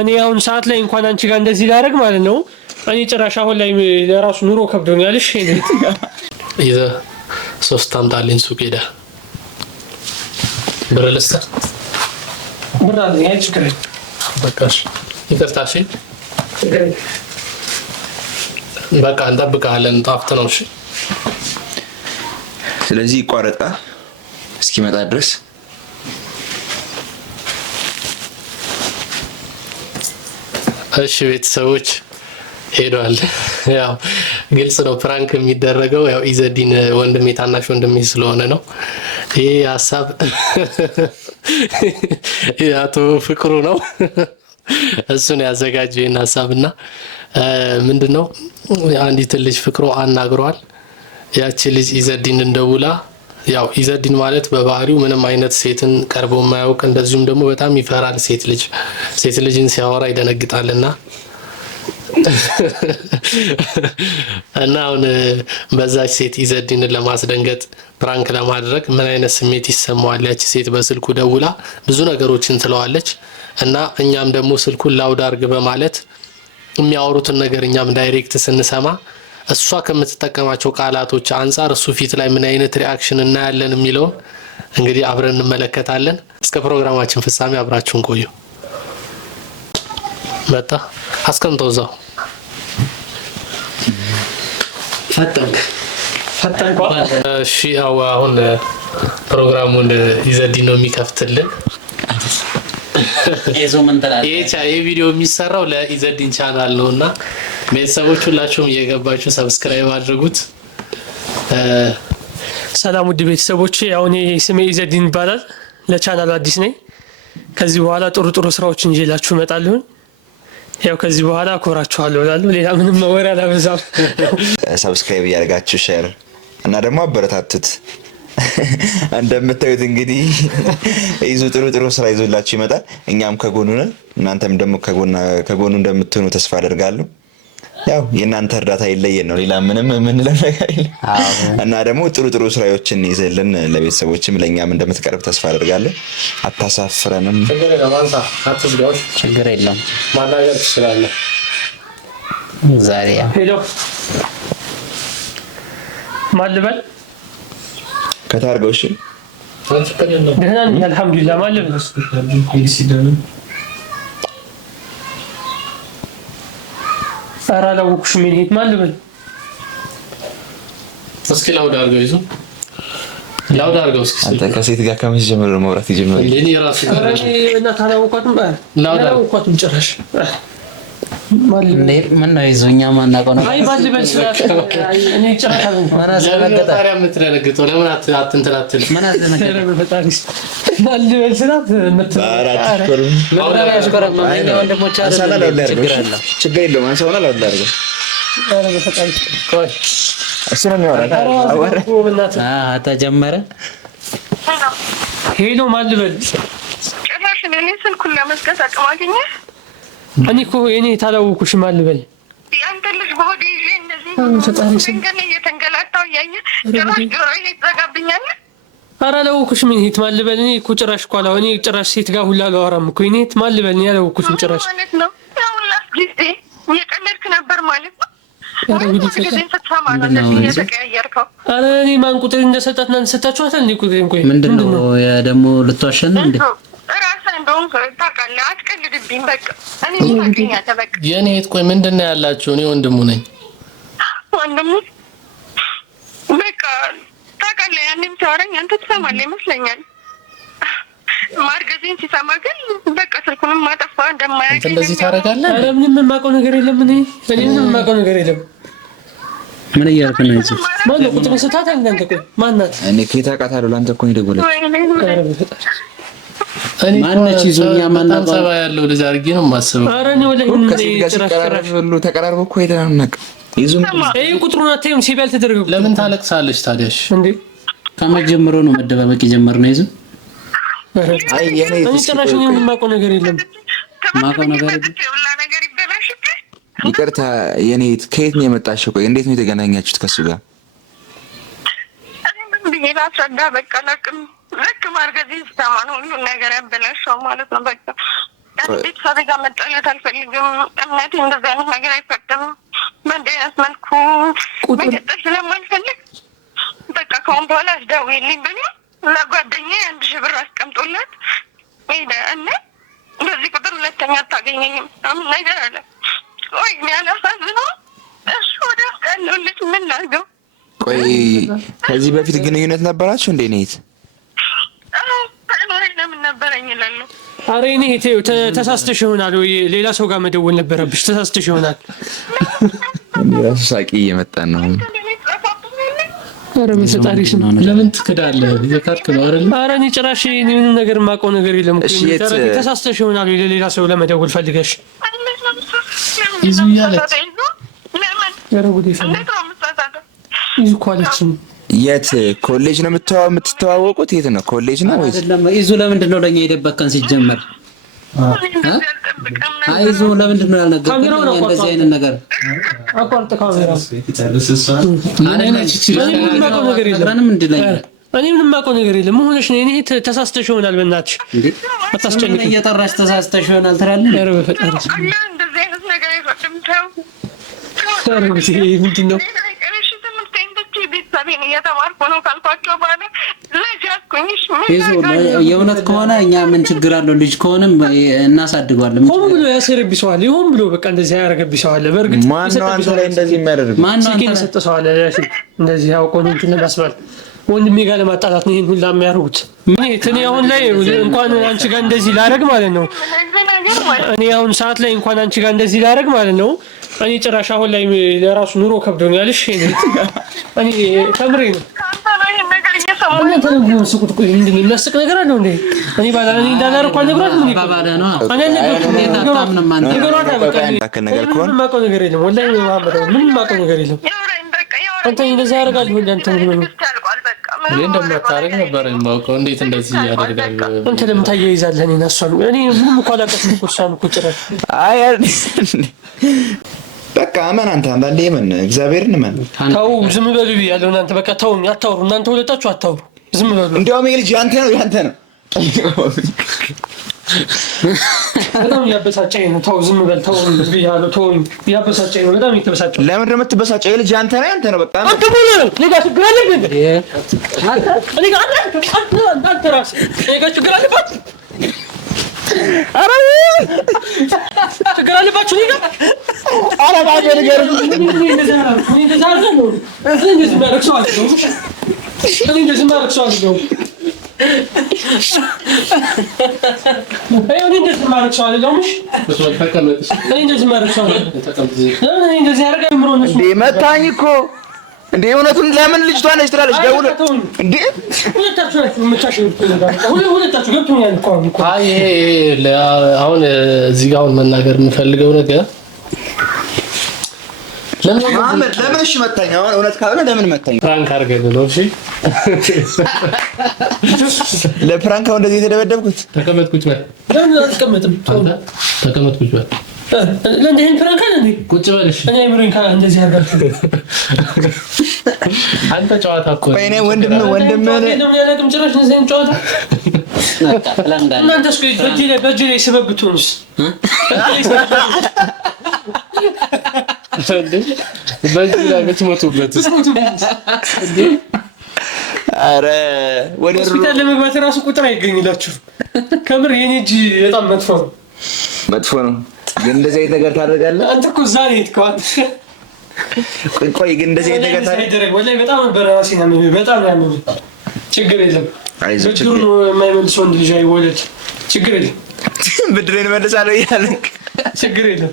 እኔ አሁን ሰዓት ላይ እንኳን አንቺ ጋር እንደዚህ ላደርግ ማለት ነው። እኔ ጭራሽ አሁን ላይ ለራሱ ኑሮ ከብዶኛል። እሺ ይዘህ 3 አምጣልኝ ሱቅ ሄደህ ብር ልስጥህ። ብር አለኝ አይችልም። በቃ እሺ ይቅርታ። እሺ በቃ እንጠብቅሃለን። ጣፍጥ ነው። እሺ ስለዚህ ይቋረጣ እስኪመጣ ድረስ እሺ ቤተሰቦች ሄዷል። ያው ግልጽ ነው ፕራንክ የሚደረገው ያው ኢዘዲን ወንድሜ ታናሽ ወንድሜ ስለሆነ ነው። ይሄ ሐሳብ ያቶ ፍቅሩ ነው እሱን ያዘጋጀው ይሄን ሐሳብና ምንድነው አንዲት ልጅ ፍቅሩ አናግሯል። ያቺ ልጅ ኢዘዲን እንደውላ ያው ኢዘዲን ማለት በባህሪው ምንም አይነት ሴትን ቀርቦ የማያውቅ እንደዚሁም ደግሞ በጣም ይፈራል። ሴት ልጅን ሲያወራ ይደነግጣልና እና አሁን በዛች ሴት ኢዘዲንን ለማስደንገጥ ፕራንክ ለማድረግ ምን አይነት ስሜት ይሰማዋል? ያቺ ሴት በስልኩ ደውላ ብዙ ነገሮችን ትለዋለች እና እኛም ደግሞ ስልኩን ላውድ አድርግ በማለት የሚያወሩትን ነገር እኛም ዳይሬክት ስንሰማ እሷ ከምትጠቀማቸው ቃላቶች አንፃር እሱ ፊት ላይ ምን አይነት ሪአክሽን እናያለን የሚለውን እንግዲህ አብረን እንመለከታለን። እስከ ፕሮግራማችን ፍጻሜ አብራችሁን ቆዩ። መጣ አስቀምጠው እዛው ፈጠንክ። እሺ አሁን ፕሮግራሙን ኢዘዲን ነው የሚከፍትልን። ይሄ ቪዲዮ የሚሰራው ለኢዘዲን ቻናል ነውና ቤተሰቦች ሁላችሁም እየገባችሁ ሰብስክራይብ አድርጉት። ሰላም ውድ ቤተሰቦች፣ ያው እኔ ስሜ ኢዘዲን ይባላል። ለቻናሉ አዲስ ነኝ። ከዚህ በኋላ ጥሩ ስራዎችን ይዤላችሁ እመጣለሁ። ያው ከዚህ በኋላ አኮራችኋለሁ እላለሁ። ሌላ ምንም ወሬ አላበዛም። ሰብስክራይብ እያደረጋችሁ ሼር እና ደግሞ አበረታቱት። እንደምታዩት እንግዲህ ይዙ ጥሩ ስራ ይዞላችሁ ይመጣል። እኛም ከጎኑ ነን፣ እናንተም ደግሞ ከጎኑ እንደምትሆኑ ተስፋ አደርጋለሁ። ያው የእናንተ እርዳታ ይለየን ነው፣ ሌላ ምንም የምንለው ነገር የለም። እና ደግሞ ጥሩ ስራዎችን ይዘልን ለቤተሰቦችም ለእኛም እንደምትቀርብ ተስፋ አደርጋለሁ። አታሳፍረንም። ችግር የለም ማናገር ትችላለህ። ዛሬ ሄሎ ማልበል ከታርገው እሺ ደህና ነኝ አልሐምዱሊላህ። ማልበል ኧረ አላወኩሽም። ምን ሄድ ማልበል እስኪ ላውድ አድርገው ይዞ ላውድ አድርገው እስኪ አንተ ከሴት ጋር ከመቼ ጀምሮ ማውራት ይጀምራል? ለኔ ራሱ እና ታላውቃቱም ላውድ አድርገው ጭራሽ ምን ነው ይዞኛ ማናቀው ነው? አይ ማልበል ስላት እኔ ጭራሽ ማና ዘነገታ የምትደነግጠው ለምን አትንተናትል? ማና ዘነገታ በፈጣሪስ ማልበል ስላት ባራትኩርም ያሽከረም ነው ወንድሞች አይደለም ችግር የለውም። አንሳውና ላውድ አድርገው። ኧረ በፈጣሪስ ቆይ እሱ ነው የሚያወራው። ተጀመረ። ሄሎ ማልበል ጭራሽ እኔ ስልኩን ለመዝጋት አቅም አገኘ። እኔ እኮ እኔ ታላውኩሽ ማልበል አንተ ልጅ በሆዴ ይዤ እንደዚህ መንገድ እየተንገላታው እያየ ጭራሽ ጆሮዬ ይዘጋብኛል። ኧረ አላወኩሽም። ምን ሂት ማልበል እኔ እኮ ጭራሽ እኮ አላወ እኔ ጭራሽ ሴት ጋር ሁላ አላወራም እኮ እኔ ሂት ማልበል እኔ አላወኩሽም ጭራሽ ማለት ነው። ያው ላስ ጊዜ እየቀለድክ ነበር ማለት ነው። ኧረ እኔ ማን ቁጥር እንደሰጣትና እንደሰጣችኋት እንዴ? ቁጥር እንኳን ምንድነው ደግሞ ልትዋሸን እንዴ? ራስህ እንደውም ታውቃለህ። አትቀልድብኝ በቃ እኔ ማገኛ ተበቃ የኔ እህት። ቆይ ምንድነው ያላችሁ? እኔ ወንድሙ ነኝ። ወንድሙ በቃ ታውቃለህ። ያንንም ሲያወራኝ አንተ ትሰማለህ ይመስለኛል። ማርገዜን ሲሰማ ግን በቃ ስልኩንም ማጠፋ እንደማያውቅ እንደዚህ ታደርጋለህ። ኧረ ምንም የማውቀው ነገር የለም። እኔ ምንም የማውቀው ነገር የለም። ምን እያልክ ነው? እዚህ ማን ነው ቁጥር ስታት አንተ? ቆይ ማናት? እኔ ከየት አውቃታለሁ? ለአንተ እኮ ነው የደወለችው። ማነች? ይዞኛ ማናውቀው ሰባ ያለው ልጅ አድርጌ ነው የማስበው። ኧረ እኔ ወላሂ ከሴት ጋር ሲቀራረቡ ተቀራርበው እኮ ሄደን አናውቅም። ይዙም ይሄ ቁጥሩን አታዩም? ሲበል ተደረገው። ለምን ታለቅሳለች ታዲያሽ? እንዴ ከመጀመሩ ነው መደባበቅ የጀመርነው። ይዙ አይ የኔ ጭራሽ የማውቀው ነገር የለም። ማውቀው ነገር ይቅርታ የኔ ከየት ነው የመጣሽው? ቆይ እንዴት ነው የተገናኛችሁት ከሱ ጋር? ምን ብዬ ላስረዳ? በቃ ልክ ማርገዜ ሲሰማ ነው ሁሉን ነገር ያበላሸው ማለት ነው። በቃ ቤተሰቤ ጋር መጣላት አልፈልግም። እምነቴ እንደዚህ አይነት ነገር አይፈቅድም። በእንዲህ አይነት መልኩ መቀጠል ስለማልፈልግ በቃ ከአሁን በኋላ አስደውይልኝ ብሎ ለጓደኛዬ 1000 ብር አስቀምጦለት ሄደ እና በዚህ ቁጥር ሁለተኛ አታገኘኝም ምናምን ነገር አለ። ቆይ ያላሳዝነው እሱ ወደ ያለው ልጅ ምን ላድርገው? ቆይ ከዚህ በፊት ግንኙነት ነበራችሁ እንዴ? ኔት ለምን ነበረኝ ይላሉ። ኧረ እኔ ተሳስተሽ ይሆናል ወይ ሌላ ሰው ጋር መደወል ነበረብሽ። ተሳስተሽ ይሆናል። ራሱ ሳቂ እየመጣን ነው። ኧረ በፈጣሪሽ ነው። ለምን ትክዳለህ? እየካድክ ነው አይደል? ኧረ እኔ ጭራሽ ምንም ነገር የማውቀው ነገር የለም። ተሳስተሽ ይሆናል ወይ ለሌላ ሰው ለመደወል ፈልገሽ ይዙ እያለች ኧረ ጉዴ ፈላ ይዙ እኮ አለችኝ። የት ኮሌጅ ነው የምትተዋወቁት? የት ነው ኮሌጅ ነው ወይስ? አይደለም ይዙ ለምንድን ነው ለኛ የደበቀን ሲጀመር? አይዞ ለምንድን ነው ያልነገርከን? እንደዚህ አይነት ነገር አቋርጥ ካሜራ እኔ ምንም የማውቀው ነገር የለም። ምን ሆነሽ ነው? እኔ ተሳስተሽ ይሆናል። በእናትሽ አታስጨንቅኝ። እየጠራሽ ተሳስተሽ ይሆናል ትላለህ። ኧረ በፈጣሪሽ እንደዚህ አይነት ነገር አይፈቅድም። ተው ኧረ ምንድን ነው? ቤተሰቤን እየተማርኩ ነው ካልኳቸው በኋላ ልጅ አስኩኝሽ የእውነት ከሆነ እኛ ምን ችግር አለው? ልጅ ከሆነም እናሳድገዋለን። ሆን ብሎ ያስረብሰዋል። ይሆን ብሎ በቃ እንደዚህ ያረገብሰዋል። በእርግጥ ማን ነው አንተ ላይ እንደዚህ የሚያደርግ? ማን ነው አንተ ሰጠ ሰው አለ እንደዚህ ያውቀው ነው እንትን ለማስባል ወንድሜ ጋር ለማጣላት ነው ይሄን ሁላ የሚያደርጉት። እኔ አሁን ላይ እንኳን አንቺ ጋር እንደዚህ ላረግ ማለት ነው። እኔ አሁን ሰዓት ላይ እንኳን አንቺ ጋር እንደዚህ ላረግ ማለት ነው። እኔ ጭራሽ አሁን ላይ ለራሱ ኑሮ ከብዶኛልሽ። እኔ ተምሬ ነው ስቁት። ቆይ ምንድን ነው የሚያስቅ ነገር አለው እንዴ? እኔ ባላ እኔ እንዳላረኩ አልነግሯት ምን ይባባላ ነው? እኔ ምንም የማውቀው ነገር የለም። ወላሂ ምንም የማውቀው ነገር የለም። አንተ እንደዚህ ያደርጋል ወንድ አንተ ምን እኔ እንደማታረግ ነበር የማውቀው። እንዴት እንደዚህ ያደርጋል? አንተ ለምን ታያይዛለህ? እኔ እሷን እኔ ምንም እኮ አላውቃትም እኮ እሷን እኮ ጭራሽ። አይ በቃ አመን አንተ አንዳንዴ ምን እግዚአብሔርን ምን ተው፣ ዝም በሉ ብያለሁ። እናንተ በቃ ተውኝ፣ አታውሩ። እናንተ ሁለታችሁ አታውሩ፣ ዝም በሉ። እንዲያውም ይሄ ልጅ ያንተ ነው። በጣም እያበሳጨኝ ነው። ተው፣ ዝም በል፣ ተው ብያለሁ። ተውኝ፣ እያበሳጨኝ ነው። በጣም እየተበሳጨኝ። ለምን ነው የምትበሳጨው? ይሄ ልጅ ያንተ ነው። በቃ አንተ ምን ነው እኔ ጋር ችግር አለብህ እንዴ? እኔ ጋር አንተ ራስህ እኔ ጋር ችግር አለበት? ኧረ ችግር አለባችሁ እኔ ጋር? ኧረ እባክህ ንገረኝ። እንደዚህ ነው እንደዚህ ማድረግ ሰው አይደለሁም። እኔ እንደዚህ ማድረግ ሰው አይደለሁም። እኔ እንደዚህ ማድረግ ሰው አይደለሁም። እኔ እንደዚህ ማድረግ ሰው አይደለሁም። እኔ እንደዚህ ያደርጋል ምሮ ነው እንዴ? መታኝ እኮ እንዴ! እውነቱን ለምን ልጅቷ ነች ትላለች? ደውል እንዴ! ሁለታችሁ ገብቶኛል እኮ። አይ አሁን እዚህ ጋር አሁን መናገር የምፈልገው ነገር ለምን እሺ መታኝ? አሁን እውነት ካልሆነ ለምን መታኝ? ፕራንክ አድርገን ነው። እሺ ለፕራንክ አሁን እንደዚህ የተደበደብኩት። ተቀመጥ ቁጭ በል። ለምን አትቀመጥም? ተቀመጥ ቁጭ በል። ለእንደዚህ ፕራንክ አለ እንዴ? ቁጭ በል። እሺ እኔ ብሩን ካላ እንደዚህ አድርጋችሁ አንተ ጨዋታ እኮ ነው። እኔ ወንድም ለምን ያለቅም ጭራሽ እንደዚህ ጨዋታ እናንተ እስኪ በእጅ ላይ ስበብ ብትሆኑስ? በዚህ ላይ ብትሞቱበት ኧረ ወደ ሆስፒታል ለመግባት እራሱ ቁጥር አይገኝላችሁ። ከምር የኔ እጅ በጣም መጥፎ ነው። ግን እንደዚህ አይነት ነገር ታደርጋለህ አንተ እኮ እዛ ነው የሄድከው። ቆይ ግን እንደዚህ አይነት ነገር ታደርጋለህ? ወላሂ በጣም ነበር ራሴን ያመመኝ። በጣም ያመመኝ። ችግር የለም ብድሩን የማይመልስ ወንድ ልጅ አይወለድ። ችግር የለም ብድሬን እመልሳለሁ እያልክ ችግር የለም